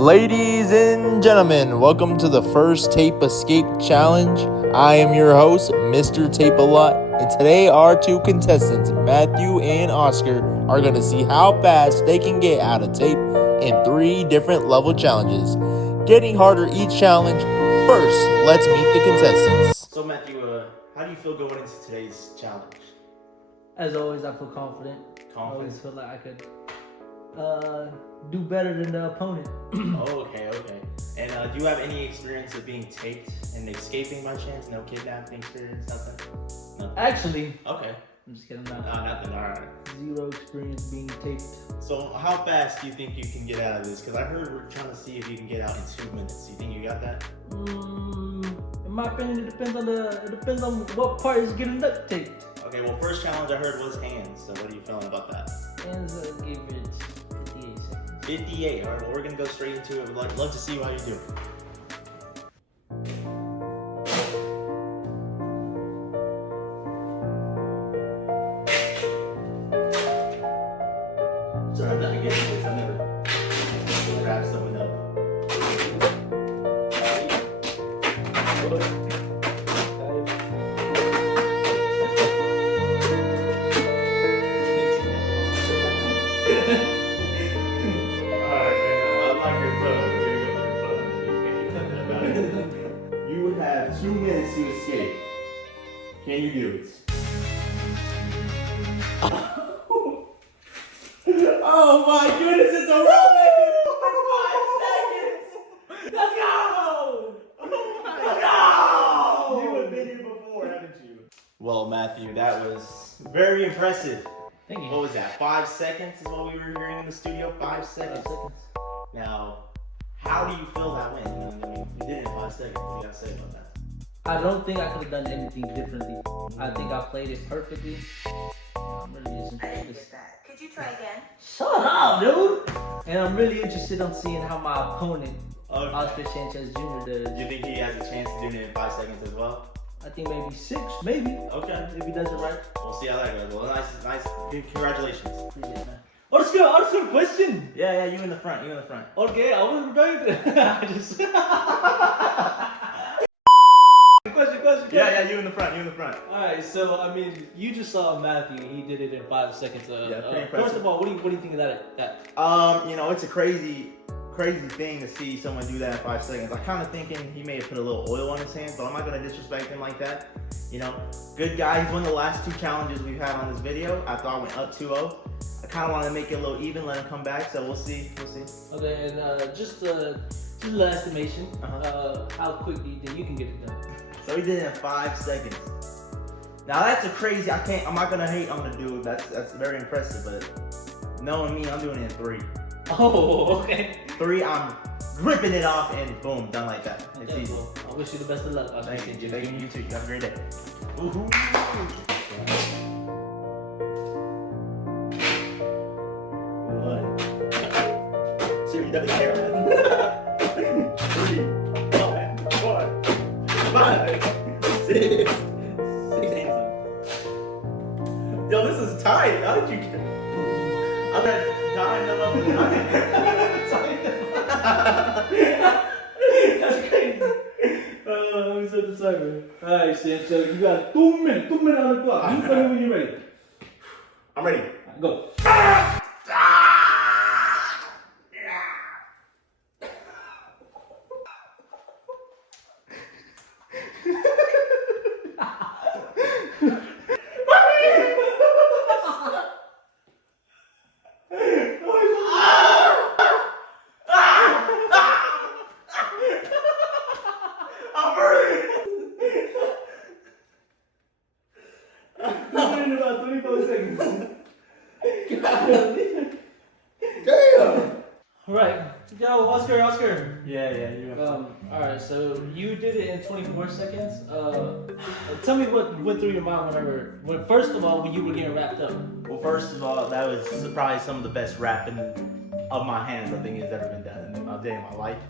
Ladies and gentlemen, welcome to the first Tape Escape Challenge. I am your host, Mr. Tape-A-Lot, and today our two contestants, Matthew and Oscar, are going to see how fast they can get out of tape in 3 different level challenges, getting harder each challenge. First, let's meet the contestants. So Matthew, how do you feel going into today's challenge? As always, I feel confident. I always feel like I could do better than the opponent. Okay. And do you have any experience of being taped and escaping by chance? No kidnapping experience, nothing? Actually, okay. I'm just kidding. Nothing. All right. Zero experience being taped. So how fast do you think you can get out of this? Because I heard we're trying to see if you can get out in 2 minutes. Do you think you got that? In my opinion, it depends on what part is getting duct taped. Okay. Well, first challenge I heard was hands. So what are you feeling about that? Hands gave it 58 seconds. 58. All right. Well, we're gonna go straight into it. We'd love to see how you do. Sorry, I'm not getting this. I've never wrapped someone up. You would have 2 minutes to escape. Can you do it? Oh my goodness, it's a roll for 5 seconds! Let's go! Let's go! You have been here before, haven't you? Well, Matthew, that was very impressive. Thank you. What was that? 5 seconds is what we were hearing in the studio? 5 seconds? 5 seconds. Now, how do you feel that went? I mean, you did it in 5 seconds. What do you got to say about that? I don't think I could have done anything differently. I think I played it perfectly. I'm really just I didn't get that. Could you try again? Shut up, dude! And I'm really interested in seeing how my opponent, Okay. Oscar Sanchez Jr. does. Do you think he has a chance of doing it in 5 seconds as well? I think maybe 6, maybe. Okay. If he does it right. We'll see how that goes. Well, nice. Congratulations. Appreciate it, man. Oscar, question. Yeah, you in the front. Okay, I was going to. I just. Question. Yeah, you in the front. Alright, so I mean, you just saw Matthew. He did it in 5 seconds. Yeah, pretty impressive. First of all, what do you think of that? It's a crazy thing to see someone do that in 5 seconds. I'm kind of thinking he may have put a little oil on his hands, but I'm not gonna disrespect him like that. Good guy. He's won the last 2 challenges we've had on this video. After I went up 2-0, I kind of want to make it a little even, let him come back. So we'll see. Okay, and just a little estimation. How quick do you think you can get it done? So he did it in 5 seconds. Now that's I'm not gonna hate on the dude. That's very impressive, but knowing me, I'm doing it in 3. Oh, okay. 3, I'm ripping it off and boom, done like that. It's Okay, easy. well, I wish you the best of luck. Thank you. You too. You have a great day. Woohoo! Siri, you definitely care, man. 3, 2, 4, 5, 6, 6. Yo, this is tight. How did you get? I'm at 9. That's crazy. Let me set the timer. Alright, Sancho, you got 2 minutes. 2 minutes on the clock. You tell me when you're ready. I'm ready. Go. In about 24 seconds. Damn. Right. Yo, Oscar. Yeah, you. Alright, so you did it in 24 seconds. Tell me what went through your mind when first of all, when you were getting wrapped up. Well, first of all, that was probably some of the best rapping of my hands I think has ever been done in a day in my life.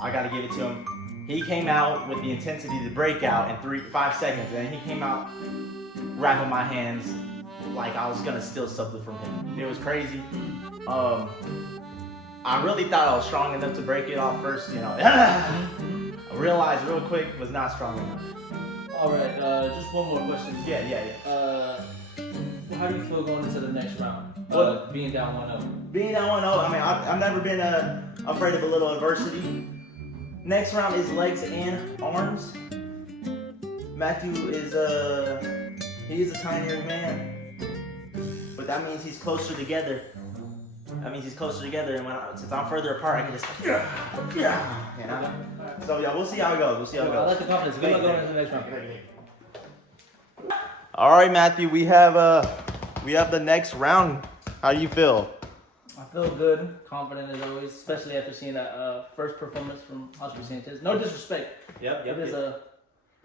I gotta give it to him. He came out with the intensity to break out in 5 seconds, and he came out rapping my hands like I was gonna steal something from him. It was crazy. I really thought I was strong enough to break it off first, you know. I realized real quick was not strong enough. All right, just one more question. Yeah. How do you feel going into the next round? Being down 1-0. Being down 1-0, I mean, I've never been afraid of a little adversity. Next round is legs and arms. Matheu is he is a tinier man, but that means he's closer together. And since I'm further apart, I can just, you know. So yeah, we'll see how it goes. I like the confidence. Good luck going into the next round. All right, Matheu, we have the next round. How do you feel? I feel good, confident as always, especially after seeing that first performance from Oscar Sanchez. No disrespect. Yep.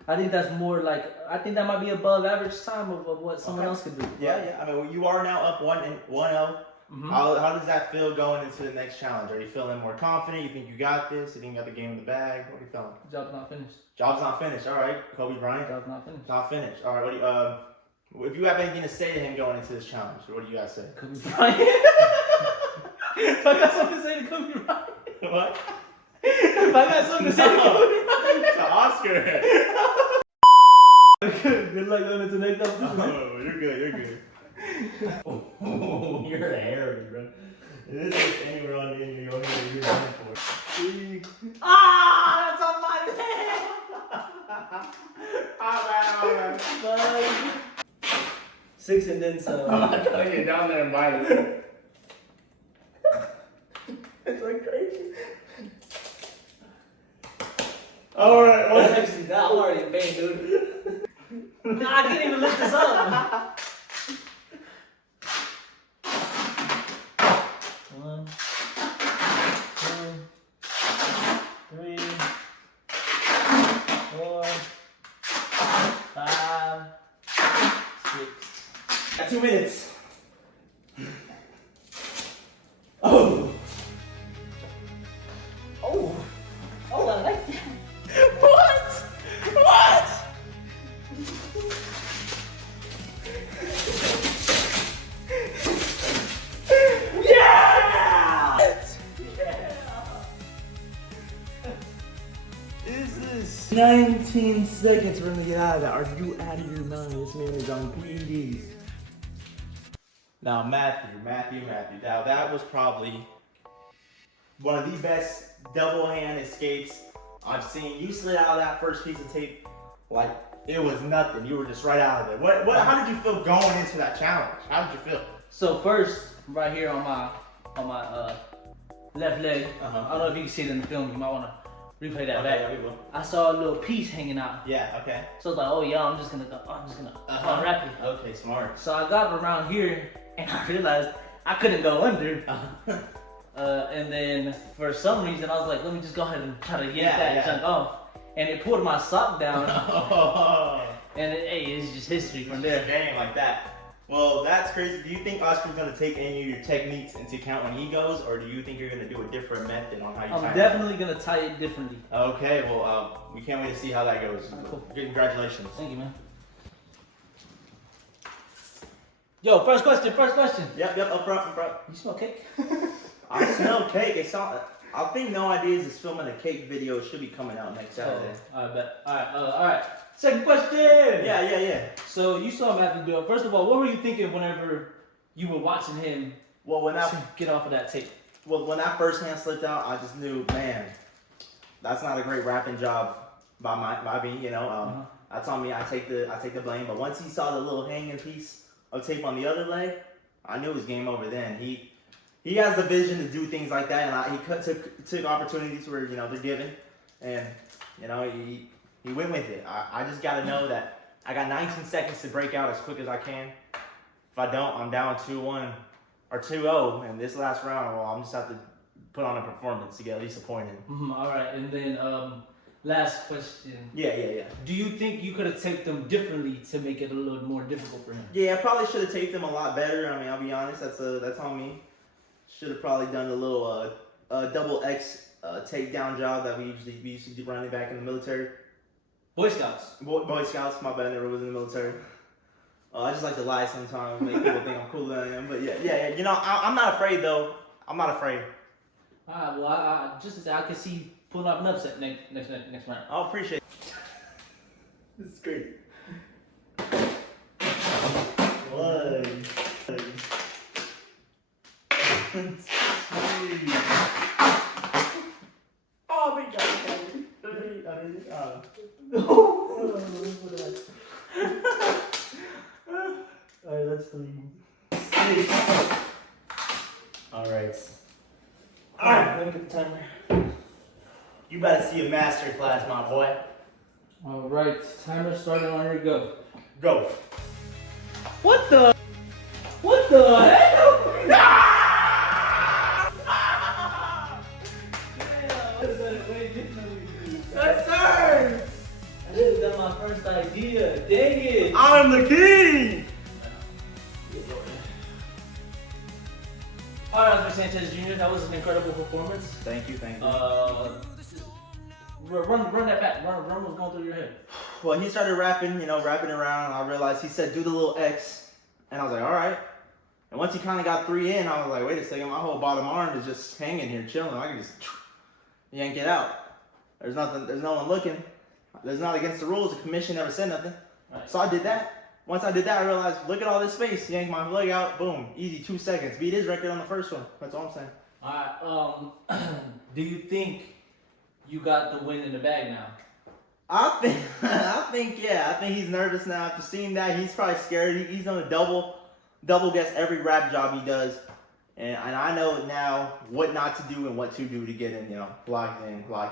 I think that's more like, I think that might be above average time of what someone else could do. Yeah. I mean, you are now up 1-0. Mm-hmm. How does that feel going into the next challenge? Are you feeling more confident? You think you got this? You think you got the game in the bag? What are you feeling? Job's not finished. Job's not finished. All right, Kobe Bryant. Job's not finished. Not finished. All right. What do you, if you have anything to say to him going into this challenge, what do you guys say? Kobe Bryant. If I got something to say to Kobe Bryant. What? If I got something to say to Kobe Bryant. To Oscar. Good luck going into the next competition. Oh, you're good. Oh, you're hairy, bro. This is anywhere on the end you're going to use for. That's on my head. All right. 6 and then some. I'm not gonna get down there and bite it. It's like crazy. Alright, Actually, that I'm already in pain, dude. I can't even lift this up. 1, 2, 3, 4, 5, 6. Got 2 minutes. Oh, I like that. what? Yeah! Is this 19 seconds for him to get out of that? Are you out of your mind? This man is on PEDs. Now, Matheu. Now, that was probably one of the best double hand escapes I've seen. You slid out of that first piece of tape like it was nothing. You were just right out of it. How did you feel going into that challenge? How did you feel? So first, right here on my left leg, I don't know if you can see it in the film. You might want to replay that back. Yeah, we will. I saw a little piece hanging out. Yeah. Okay. So I was like, oh yeah, I'm just gonna unwrap it. Okay, smart. So I got around here and I realized I couldn't go under. And then for some reason I was like, let me just go ahead and try to yank that chunk off. And it pulled my sock down. And it's just history from there. Game like that. Well, that's crazy. Do you think Oscar's gonna take any of your techniques into account when he goes, or do you think you're gonna do a different method on how you tie I'm definitely gonna tie it differently. Okay, well, we can't wait to see how that goes. Cool. Congratulations. Thank you, man. Yo, first question. Yep, up front. You smell cake? I smell cake. I think Noideas is filming a cake video. It should be coming out next Saturday. I bet. All right. Second question. Yeah. So you saw Matheu do it. First of all, what were you thinking whenever you were watching him Well, when get off of that tape? when that first hand slipped out, I just knew, man, that's not a great wrapping job by me. You know, that's on me. I take the blame. But once he saw the little hanging piece of tape on the other leg, I knew it was game over. Then he has the vision to do things like that, and he took opportunities where they're given, and he went with it. I just got to know that I got 19 seconds to break out as quick as I can. If I don't, I'm down 2-1 or 2-0, and this last round, well, I'm just have to put on a performance to get at least a point in. All right, and then last question. Yeah. Do you think you could have taped them differently to make it a little more difficult for him? Yeah, I probably should have taped them a lot better. I mean, I'll be honest, that's on me. Should have probably done a little double X takedown job that we used to do running back in the military. Boy Scouts. Boy Scouts, my bad, never was in the military. I just like to lie sometimes, make people think I'm cooler than I am. But yeah. I'm not afraid though. I'm not afraid. Alright, well, I just to say, I can see you pulling off an upset next round. I appreciate it. This is great. One. Oh my God! Alright, that's 3. All right. Alright, let me get the timer. You better see a master class, my boy. Alright, timer started on your go. Go. What the hell? Yes, sir. I should have done my first idea. Dang it. I'm the king. Alright, Mr. Sanchez Jr., that was an incredible performance. Thank you. Run that back. Run what's going through your head. Well, he started rapping around, and I realized he said, do the little X. And I was like, all right. And once he kind of got 3 in, I was like, wait a second, my whole bottom arm is just hanging here, chilling. I can just yank it out. There's no one looking. There's not against the rules. The commission never said nothing. Right. So I did that. Once I did that, I realized, look at all this space. Yank my leg out, boom, easy, 2 seconds. Beat his record on the first one. That's all I'm saying. Alright, do you think you got the win in the bag now? I think he's nervous now. After seeing that, he's probably scared. He's on a double guess every rap job he does. And I know now what not to do and what to do to get him, locked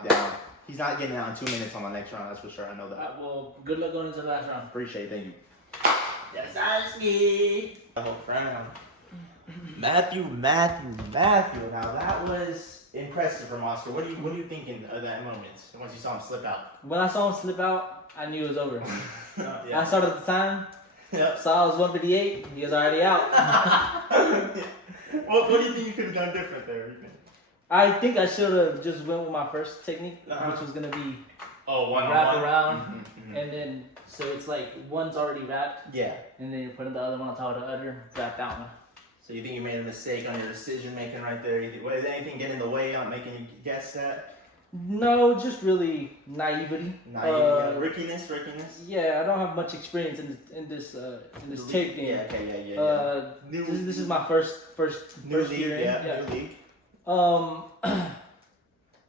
down. He's not getting out in 2 minutes on the next round, that's for sure. I know that. Alright, well, good luck going into the last round. Appreciate it, thank you. Yes, Arsky. The whole round. Matheu. Now that was impressive from Oscar. What are you thinking of that moment once you saw him slip out? When I saw him slip out, I knew it was over. Yeah. I started the time, Yep. saw it was 158, he was already out. What do you think you could have done different there? I think I should have just went with my first technique, Uh-huh. which was going to be one wrap around, Mhm. and then, so it's like one's already wrapped, Yeah. and then you're putting the other one on top of the other, wrap that one. So you think you made a mistake on your decision making right there? Did anything get in the way on making you guess that? No, just really naivety. Rickiness. Yeah, I don't have much experience in this tape game. Yeah, okay, yeah. This is my first New league, year in. yeah, new league.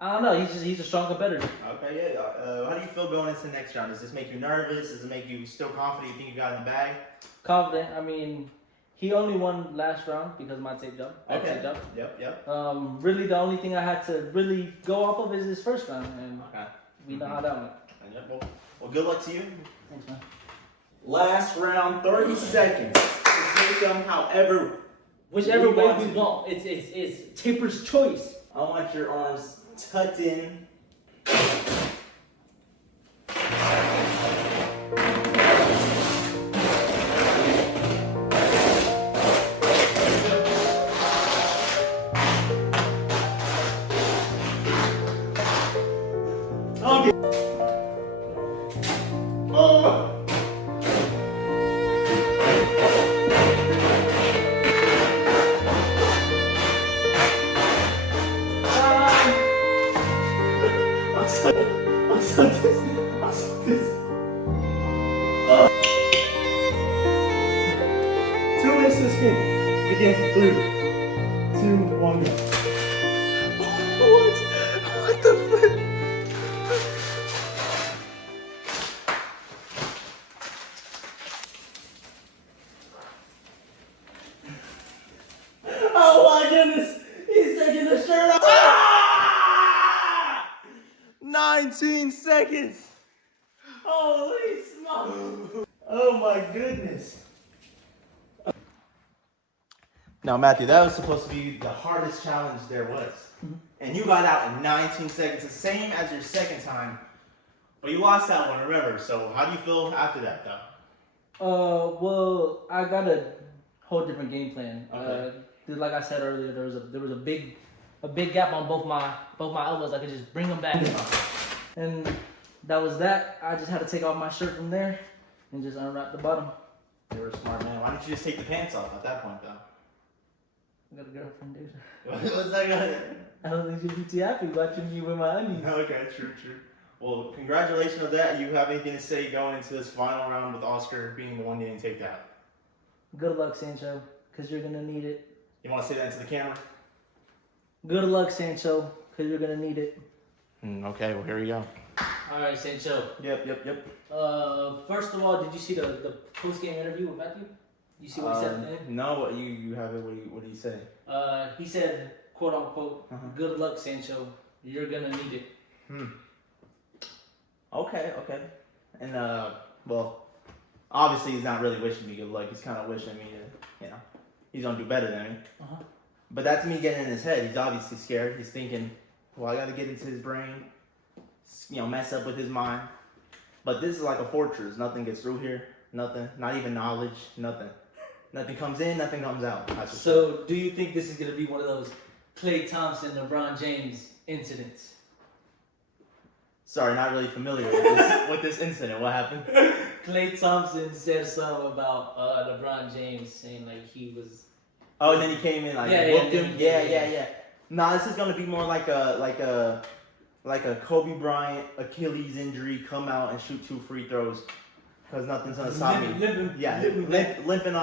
I don't know. He's a strong competitor. Okay, yeah. How do you feel going into the next round? Does this make you nervous? Does it make you still confident? You think you got it in the bag? Confident. I mean, he only won last round because of my tape jump. Okay. Tape jump. Yep. Really, the only thing I had to really go off of is his first round, and Okay. we know how that went. Yep. Well, good luck to you. Thanks, man. Last round, 30 seconds. To take them Whichever We way want we to- want, it's Taper's choice. I want your arms tucked in. Okay. Oh! I'm so this. 2 minutes to spin. Begins in 3, 2, 1, go. What the frick? Oh my goodness! He's taking the shirt off. Ah! 19 seconds. Holy smokes! Oh my goodness! Now, Matheu, that was supposed to be the hardest challenge there was. And you got out in 19 seconds, the same as your second time. But you lost that one, remember. So how do you feel after that, though? Well, I got a whole different game plan. Okay. Like I said earlier, there was a big gap on both my elbows. I could just bring them back, and that was that. I just had to take off my shirt from there and just unwrap the bottom. You were a smart man. Why didn't you just take the pants off at that point, though? I got a girlfriend, dude. What's that gonna? I don't think she'd be too happy watching me with my undies. Okay, true. Well, congratulations on that. You have anything to say going into this final round with Oscar being the one getting take out? Good luck, Sancho, because you're going to need it. You want to say that into the camera? Good luck, Sancho, because you're going to need it. Okay, well, here we go. All right, Sancho. Yep. First of all, did you see the post-game interview with Matheu? You see what he said at the end? No, what you have it. What did he say? He said, quote unquote, good luck, Sancho. You're going to need it. Okay. And, well, obviously he's not really wishing me good luck. He's kind of wishing me to, he's going to do better than me. But that's me getting in his head. He's obviously scared. He's thinking, well, I got to get into his brain, mess up with his mind. But this is like a fortress. Nothing gets through here. Nothing. Not even knowledge. Nothing. Nothing comes in. Nothing comes out. So, do you think this is going to be one of those Klay Thompson, LeBron James incidents? Sorry, not really familiar with this incident. What happened? Klay Thompson said something about LeBron James saying like he was. Oh, and then he came in like whooped him. Yeah. Nah, this is gonna be more like a Kobe Bryant Achilles injury. Come out and shoot 2 free throws because nothing's gonna stop me. Limping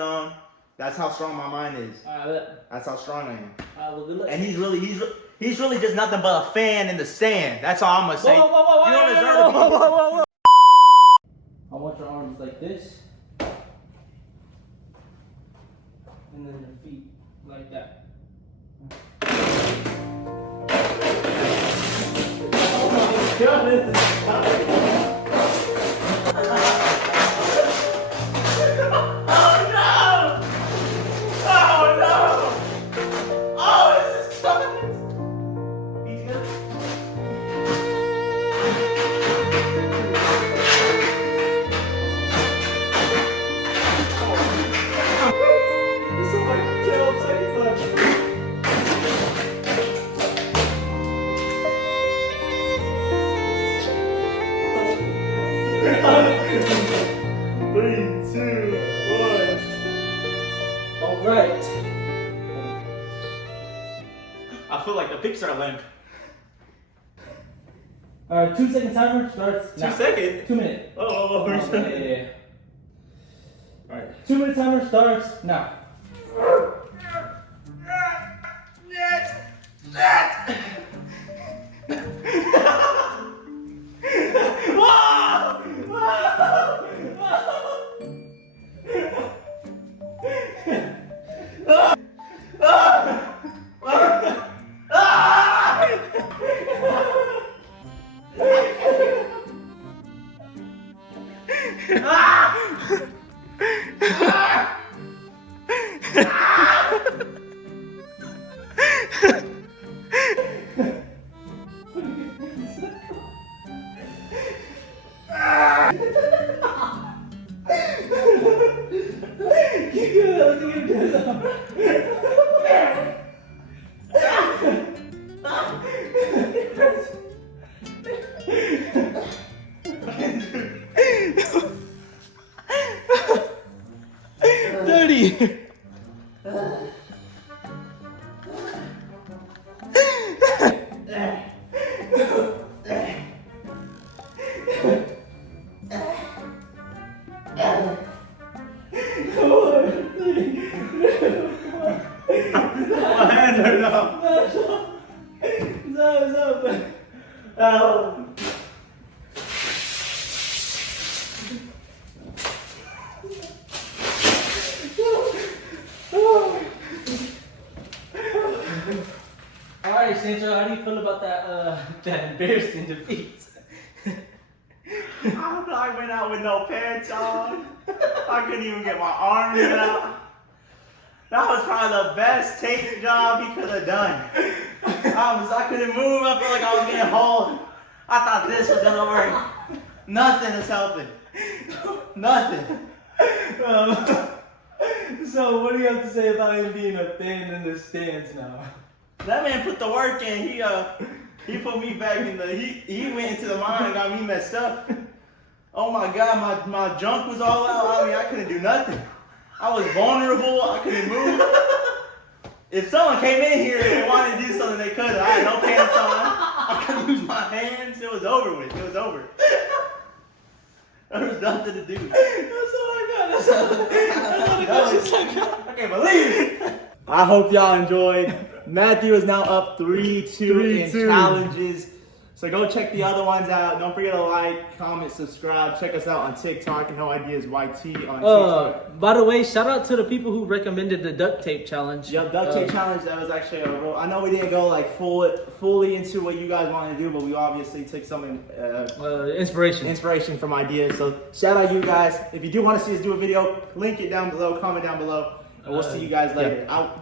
on. That's how strong my mind is. That's how strong I am. Well, good luck. And he's really just nothing but a fan in the stand. That's all I'm gonna say. Whoa, You don't deserve to be. whoa. I want your arms like this, and then your feet like that. Oh my God! Alright. I feel like the Pixar limp. Alright, 2 second timer starts now. 2 seconds? 2 minutes. Oh, yeah. Alright. 2 minute timer starts now. Dirty. My hands are numb. Alright, Sancho, how do you feel about that embarrassing defeat? I went out with no pants on. I couldn't even get my arms out. That was probably the best tape job he could have done. I couldn't move. I felt like I was getting hauled. I thought this was gonna work. Nothing is helping. Nothing. So what do you have to say about him being a fan in the stands now? That man put the work in. He put me back in the. He went into the mine and got me messed up. Oh my God, my junk was all out. I mean, I couldn't do nothing. I was vulnerable. I couldn't move. If someone came in here and wanted to do something, they could. I had no pants on. I couldn't use my hands. It was over with. It was over. There was nothing to do. That's all I got. That's all the questions I got. I can't believe it. I hope y'all enjoyed. Matheu is now up 3-2 in challenges. So go check the other ones out. Don't forget to like, comment, subscribe. Check us out on TikTok. Noideas YT on TikTok. By the way, shout out to the people who recommended the duct tape challenge. Yep, duct tape challenge. That was actually a real. I know we didn't go like fully into what you guys wanted to do, but we obviously took some inspiration from ideas. So shout out you guys. If you do want to see us do a video, link it down below, comment down below, and we'll see you guys later. Out.